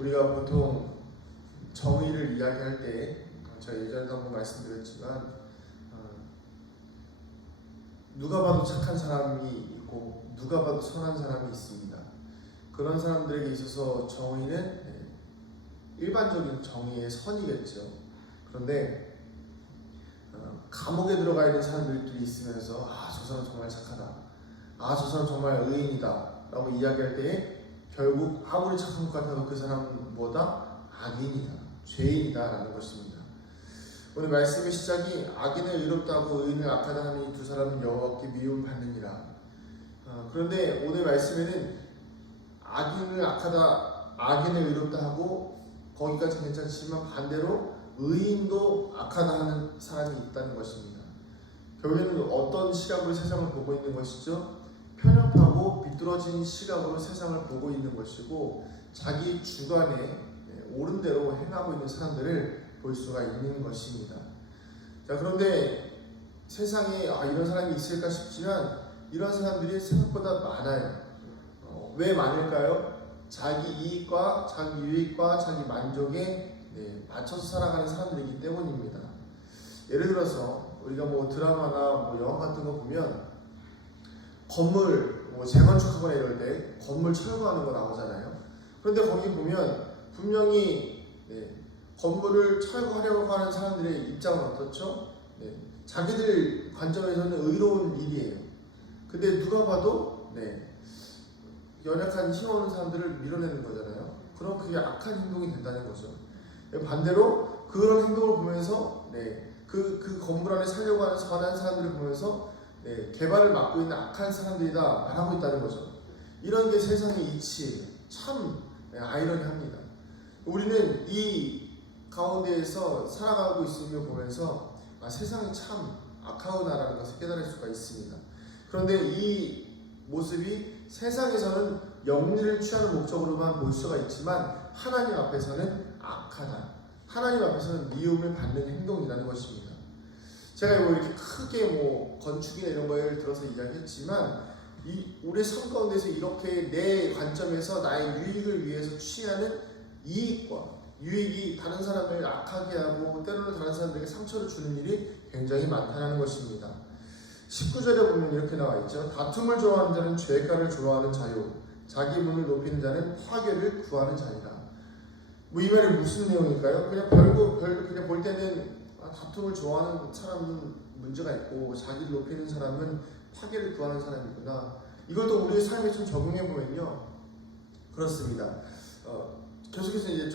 우리가 보통 정의를 이야기할 때 제가 예전에도 한번 말씀드렸지만 누가 봐도 착한 사람이 있고 누가 봐도 선한 사람이 있습니다. 그런 사람들에게 있어서 정의는 일반적인 정의의 선이겠죠. 그런데 감옥에 들어가 있는 사람들끼리 있으면서 저 사람 정말 착하다, 저 사람 정말 의인이다 라고 이야기할 때에 결국 아무리 착한 것 같아도 그 사람보다 악인이다, 죄인이다 라는 것입니다. 오늘 말씀의 시작이 악인을 의롭다고 의인을 악하다 하는 이 두 사람은 여호와께 미움 받느니라. 그런데 오늘 말씀에는 악인을 악하다, 악인을 의롭다 하고 거기까지 괜찮지만 반대로 의인도 악하다 하는 사람이 있다는 것입니다. 결국에는 어떤 시각으로 세상을 보고 있는 것이죠? 편협하고 비뚤어진 시각으로 세상을 보고 있는 것이고 자기 주관에 옳은 대로 행하고 있는 사람들을 볼 수가 있는 것입니다. 자, 그런데 세상에 이런 사람이 있을까 싶지만 이런 사람들이 생각보다 많아요. 왜 많을까요? 자기 이익과 자기 유익과 자기 만족에 맞춰서 살아가는 사람들이기 때문입니다. 예를 들어서 우리가 드라마나 영화 같은 거 보면 건물 재건축하거나 이럴 때 건물 철거하는 거 나오잖아요. 그런데 거기 보면 분명히 건물을 철거하려고 하는 사람들의 입장은 어떻죠? 자기들 관점에서는 의로운 일이에요. 근데 누가 봐도 연약한 힘없는 사람들을 밀어내는 거잖아요. 그럼 그게 악한 행동이 된다는 거죠. 반대로 그런 행동을 보면서 그 건물 안에 살려고 하는 선한 사람들을 보면서 개발을 막고 있는 악한 사람들이다 말하고 있다는 거죠. 이런 게 세상의 이치예요. 참 아이러니합니다. 우리는 이 가운데에서 살아가고 있음을 보면서 세상이 참 악하구나라는 것을 깨달을 수가 있습니다. 그런데 이 모습이 세상에서는 영리를 취하는 목적으로만 볼 수가 있지만 하나님 앞에서는 악하다, 하나님 앞에서는 미움을 받는 행동이라는 것입니다. 제가 이렇게 크게 건축이나 이런 거를 들어서 이야기했지만 우리 삶 가운데서 이렇게 내 관점에서 나의 유익을 위해서 취하는 이익과 유익이 다른 사람을 악하게 하고 때로는 다른 사람들에게 상처를 주는 일이 굉장히 많다는 것입니다. 19절에 보면 이렇게 나와 있죠. 다툼을 좋아하는 자는 죄가를 좋아하는 자요, 자기 문을 높이는 자는 화괴를 구하는 자이다. 이 말이 무슨 내용일까요? 그냥 볼 때는 다툼을 좋아하는 사람은 문제가 있고 자기를 높이는 사람은 파괴를 구하는 사람이구나. 이걸 또 우리의 삶에 좀 적용해 보면요, 그렇습니다. 계속해서 이제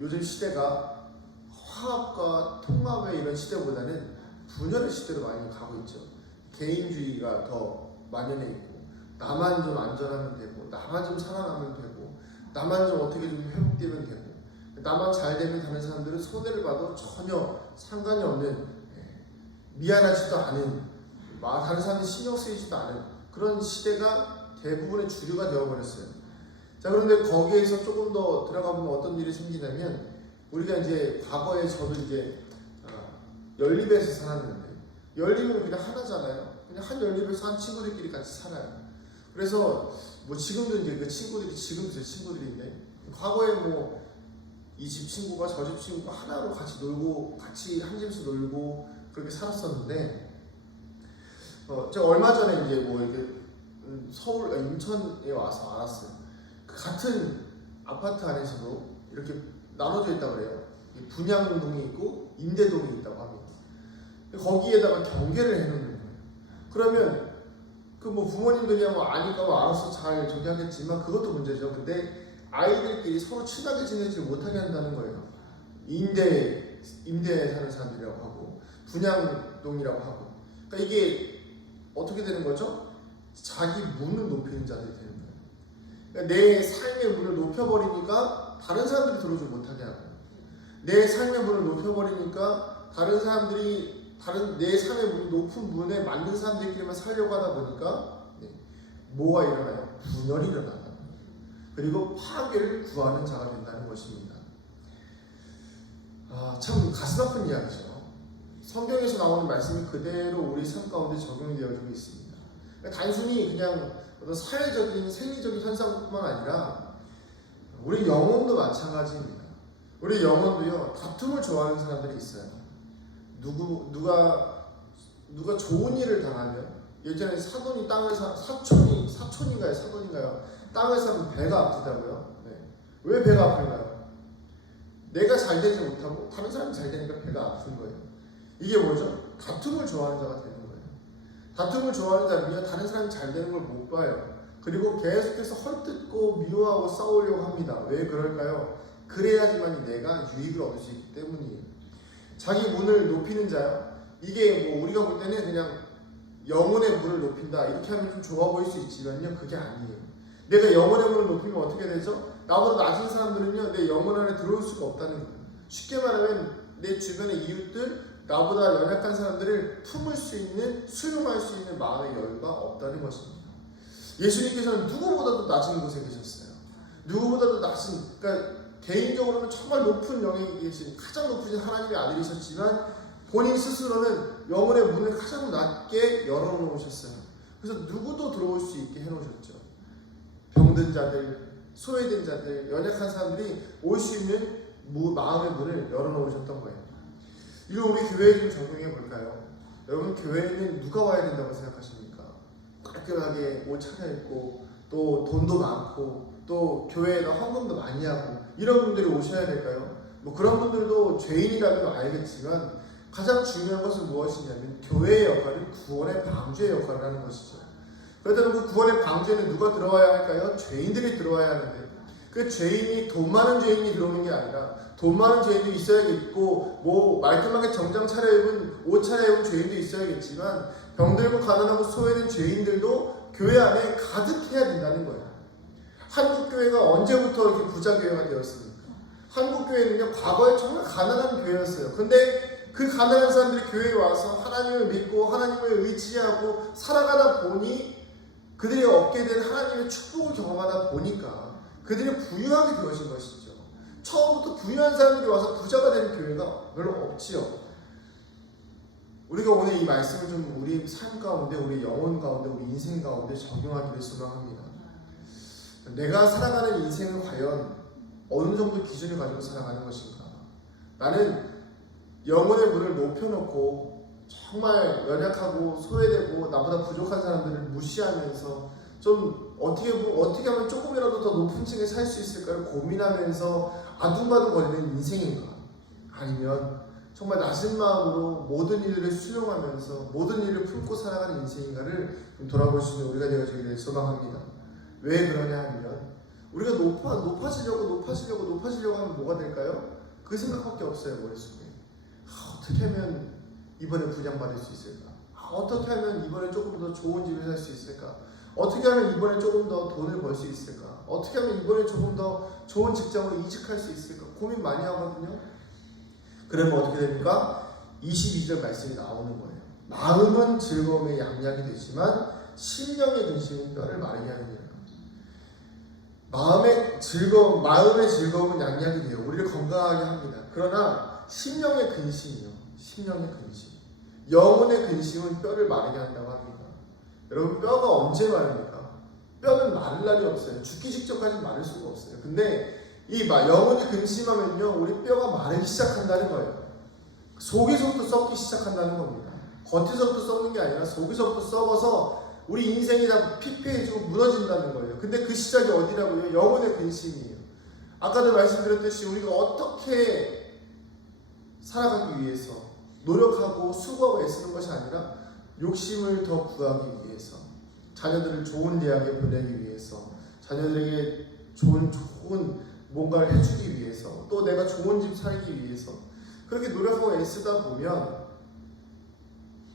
요즘 시대가 화합과 통합의 이런 시대보다는 분열의 시대로 많이 가고 있죠. 개인주의가 더 만연해 있고 나만 좀 안전하면 되고 나만 좀 살아나면 되고 나만 좀 어떻게 좀 회복되면 되고 나만 잘 되면 다른 사람들은 손해를 봐도 전혀 상관이 없는, 미안하지도 않은, 다른 사람들이 신경 쓰이지도 않은 그런 시대가 대부분의 주류가 되어버렸어요. 자, 그런데 거기에서 조금 더 들어가 보면 어떤 일이 생기냐면 우리가 이제 과거에 저도 이제 연립에서 살았는데 연립은 그냥 하나잖아요. 그냥 한 연립에서 한 친구들끼리 같이 살아요. 그래서 지금도 이제 그 친구들이 지금도 제 친구들인데 과거에 이 집 친구가 저 집 친구가 하나로 같이 놀고 같이 한 집에서 놀고 그렇게 살았었는데 제가 얼마 전에 이제 이렇게 서울 인천에 와서 알았어요. 그 같은 아파트 안에서도 이렇게 나눠져 있다고 그래요. 분양동이 있고 임대동이 있다고 합니다. 거기에다가 경계를 해놓는 거예요. 그러면 부모님들이야 아니까 알아서 잘 저기 하겠지만 그것도 문제죠. 근데 아이들끼리 서로 친하게 지내지 못하게 한다는 거예요. 임대에 사는 사람들이라고 하고 분양동이라고 하고. 그러니까 이게 어떻게 되는 거죠? 자기 문을 높이는 자들이 되는 거예요. 그러니까 내 삶의 문을 높여버리니까 다른 사람들이 들어오지 못하게 하고, 내 삶의 문을 높여버리니까 다른 사람들이 내 삶의 문이 높은 문에 맞는 사람들끼리만 살려고 하다 보니까 뭐가 일어나요? 분열이 일어나요. 그리고 파괴를 구하는 자가 된다는 것입니다. 참 가슴 아픈 이야기죠. 성경에서 나오는 말씀이 그대로 우리 삶 가운데 적용되어지고 있습니다. 그러니까 단순히 그냥 어떤 사회적인 생리적인 현상뿐만 아니라 우리 영혼도 마찬가지입니다. 우리 영혼도요, 다툼을 좋아하는 사람들이 있어요. 누가 좋은 일을 당하면, 예전에 사돈이 사촌인가요? 땅을 사면 배가 아프다고요. 네. 왜 배가 아픈가요? 내가 잘 되지 못하고 다른 사람이 잘 되니까 배가 아픈 거예요. 이게 뭐죠? 다툼을 좋아하는 자가 되는 거예요. 다툼을 좋아하는 자는요, 다른 사람이 잘 되는 걸 못 봐요. 그리고 계속해서 헐뜯고 미워하고 싸우려고 합니다. 왜 그럴까요? 그래야지만 내가 유익을 얻을 수 있기 때문이에요. 자기 문을 높이는 자요. 이게 뭐 우리가 볼 때는 그냥 영혼의 문을 높인다 이렇게 하면 좀 좋아 보일 수 있지만요, 그게 아니에요. 내가 영혼의 문을 높이면 어떻게 되죠? 나보다 낮은 사람들은요, 내 영혼 안에 들어올 수가 없다는 거예요. 쉽게 말하면 내 주변의 이웃들, 나보다 연약한 사람들을 품을 수 있는, 수용할 수 있는 마음의 여유가 없다는 것입니다. 예수님께서는 누구보다도 낮은 곳에 계셨어요. 누구보다도 낮은, 그러니까 개인적으로는 정말 높은 영역에 계신 가장 높으신 하나님의 아들이셨지만 본인 스스로는 영혼의 문을 가장 낮게 열어놓으셨어요. 그래서 누구도 들어올 수 있게 해놓으셨죠. 병든 자들, 소외된 자들, 연약한 사람들이 올 수 있는 마음의 문을 열어놓으셨던 거예요. 이거 우리 교회에 좀 적용해 볼까요? 여러분, 교회에는 누가 와야 된다고 생각하십니까? 깔끔하게 옷 차려입고 또 돈도 많고 또 교회에다 헌금도 많이 하고 이런 분들이 오셔야 될까요? 뭐 그런 분들도 죄인이라면 알겠지만 가장 중요한 것은 무엇이냐면 교회의 역할은 구원의 방주의 역할을 하는 것이죠. 그렇다면 그 구원의 방주에는 누가 들어와야 할까요? 죄인들이 들어와야 하는데 그 죄인이 돈 많은 죄인이 들어오는 게 아니라 돈 많은 죄인도 있어야겠고 뭐 말끔하게 정장 차려입은 옷 차려입은 죄인도 있어야겠지만 병들고 가난하고 소외된 죄인들도 교회 안에 가득해야 된다는 거예요. 한국 교회가 언제부터 이렇게 부자 교회가 되었습니까? 한국 교회는요, 과거에 정말 가난한 교회였어요. 근데 그 가난한 사람들이 교회에 와서 하나님을 믿고 하나님을 의지하고 살아가다 보니 그들이 얻게 된 하나님의 축복을 경험하다 보니까 그들이 부유하게 되어진 것이죠. 처음부터 부유한 사람들이 와서 부자가 되는 교회가 별로 없지요. 우리가 오늘 이 말씀을 좀 우리 삶 가운데, 우리 영혼 가운데, 우리 인생 가운데 적용하기를 소망합니다. 내가 살아가는 인생은 과연 어느 정도 기준을 가지고 살아가는 것인가? 나는 영혼의 문을 높여놓고 정말 연약하고 소외되고 나보다 부족한 사람들을 무시하면서 좀 어떻게 하면 조금이라도 더 높은 층에 살 수 있을까를 고민하면서 아둥바둥거리는 인생인가? 아니면 정말 낮은 마음으로 모든 일을 수용하면서 모든 일을 품고 살아가는 인생인가를 좀 돌아볼 수 있는 우리가 되어지기를 소망합니다. 왜 그러냐 하면 우리가 높아지려고 하면 뭐가 될까요? 그 생각밖에 없어요, 머릿속에. 어떻게 하면 이번에 분양받을 수 있을까? 어떻게 하면 이번에 조금 더 좋은 집에 살 수 있을까? 어떻게 하면 이번에 조금 더 돈을 벌 수 있을까? 어떻게 하면 이번에 조금 더 좋은 직장으로 이직할 수 있을까? 고민 많이 하거든요. 그러면 어떻게 됩니까? 22절 말씀이 나오는 거예요. 마음은 즐거움의 양약이 되지만 심령의 근심은 뼈를 마르게 하느니라. 마음의 즐거움은 양약이 돼요. 우리를 건강하게 합니다. 그러나 심령의 근심이요. 심령의 근심. 영혼의 근심은 뼈를 마르게 한다고 합니다. 여러분, 뼈가 언제 마릅니까? 뼈는 마를 날이 없어요. 죽기 직전까지 마를 수가 없어요. 근데 이 영혼이 근심하면요, 우리 뼈가 마르기 시작한다는 거예요. 속에서부터 썩기 시작한다는 겁니다. 겉에서부터 썩는 게 아니라 속에서부터 썩어서 우리 인생이 다 피폐해지고 무너진다는 거예요. 근데 그 시작이 어디라고요? 영혼의 근심이에요. 아까도 말씀드렸듯이 우리가 어떻게 살아가기 위해서 노력하고 수고하고 애쓰는 것이 아니라 욕심을 더 구하기 위해서, 자녀들을 좋은 대학에 보내기 위해서, 자녀들에게 좋은 뭔가를 해주기 위해서, 또 내가 좋은 집 살기 위해서 그렇게 노력하고 애쓰다 보면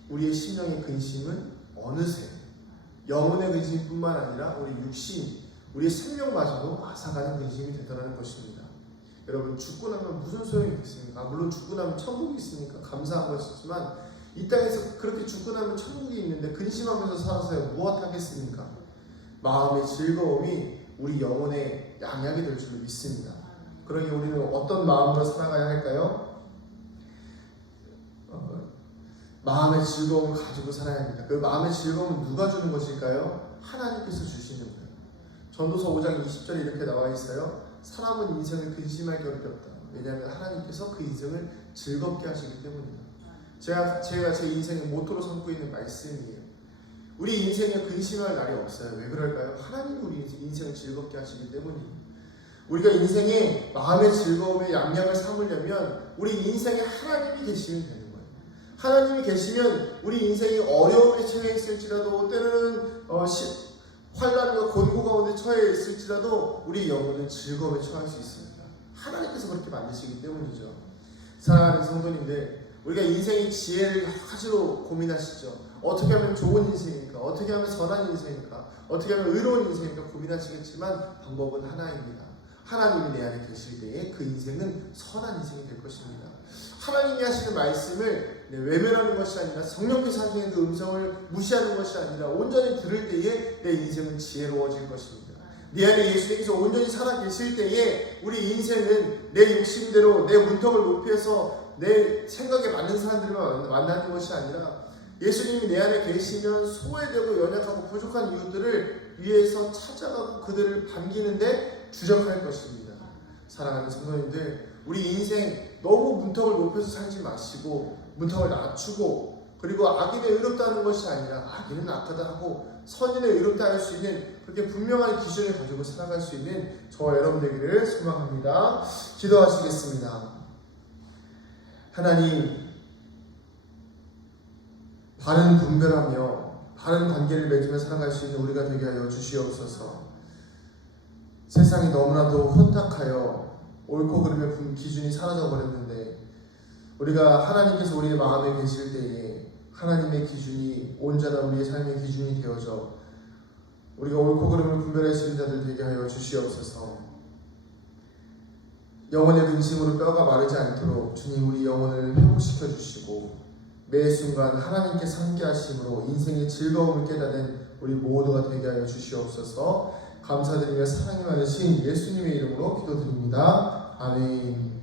우리의 심령의 근심은 어느새 영혼의 근심뿐만 아니라 우리 육신, 우리의 생명마저도 앗아가는 근심이 되더라는 것입니다. 여러분, 죽고 나면 무슨 소용이 있겠습니까? 물론 죽고 나면 천국이 있으니까 감사한 것이지만 이 땅에서 그렇게 죽고 나면 천국이 있는데 근심하면서 살아서 무엇하겠습니까? 마음의 즐거움이 우리 영혼의 양약이 될 줄 믿습니다. 그러니 우리는 어떤 마음으로 살아가야 할까요? 마음의 즐거움을 가지고 살아야 합니다. 그 마음의 즐거움은 누가 주는 것일까요? 하나님께서 주시는 거예요. 전도서 5장 20절에 이렇게 나와 있어요. 사람은 인생을 근심할 겨를이 없다. 왜냐하면 하나님께서 그 인생을 즐겁게 하시기 때문입니다. 제가 제 인생의 모토로 삼고 있는 말씀이에요. 우리 인생에 근심할 날이 없어요. 왜 그럴까요? 하나님이 우리 인생을 즐겁게 하시기 때문이에요. 우리가 인생에 마음의 즐거움에 양양을 삼으려면 우리 인생에 하나님이 계시면 되는 거예요. 하나님이 계시면 우리 인생이 어려움에 처해 있을지라도 때로는 환난과 곤고 가운데 처해 있을지라도 우리 영혼은 즐거움에 처할 수 있습니다. 하나님께서 그렇게 만드시기 때문이죠. 사랑하는 성도님들, 우리가 인생의 지혜를 여러 가지로 고민하시죠. 어떻게 하면 좋은 인생일까? 어떻게 하면 선한 인생일까? 어떻게 하면 의로운 인생일까? 고민하시겠지만 방법은 하나입니다. 하나님이 내 안에 계실 때에 그 인생은 선한 인생이 될 것입니다. 하나님이 하시는 말씀을 외면하는 것이 아니라 성령께서 하시는 그 음성을 무시하는 것이 아니라 온전히 들을 때에 내 인생은 지혜로워질 것입니다. 내 안에 예수님께서 온전히 살아 계실 때에 우리 인생은 내 욕심대로 내 문턱을 높여서 내 생각에 맞는 사람들만 만나는 것이 아니라 예수님이 내 안에 계시면 소외되고 연약하고 부족한 이웃들을 위해서 찾아가고 그들을 반기는데 주력할 것입니다. 사랑하는 성도님들, 우리 인생 너무 문턱을 높여서 살지 마시고 문턱을 낮추고 그리고 악인의 의롭다는 것이 아니라 악인은 악하다 하고 선인의 의롭다 할 수 있는 그렇게 분명한 기준을 가지고 살아갈 수 있는 저와 여러분 되기를 소망합니다. 기도하시겠습니다. 하나님, 바른 분별하며 바른 관계를 맺으며 살아갈 수 있는 우리가 되게 하여 주시옵소서. 세상이 너무나도 혼탁하여 옳고 그름의 기준이 사라져 버렸는데 우리가 하나님께서 우리의 마음에 계실 때에 하나님의 기준이 온전한 우리의 삶의 기준이 되어져 우리가 옳고 그름을 분별할 수 있는 자들 되게 하여 주시옵소서. 영혼의 근심으로 뼈가 마르지 않도록 주님 우리 영혼을 회복시켜 주시고 매 순간 하나님께서 함께 하심으로 인생의 즐거움을 깨닫는 우리 모두가 되게 하여 주시옵소서. 감사드리며 사랑이 많으신 예수님의 이름으로 기도드립니다. 아멘.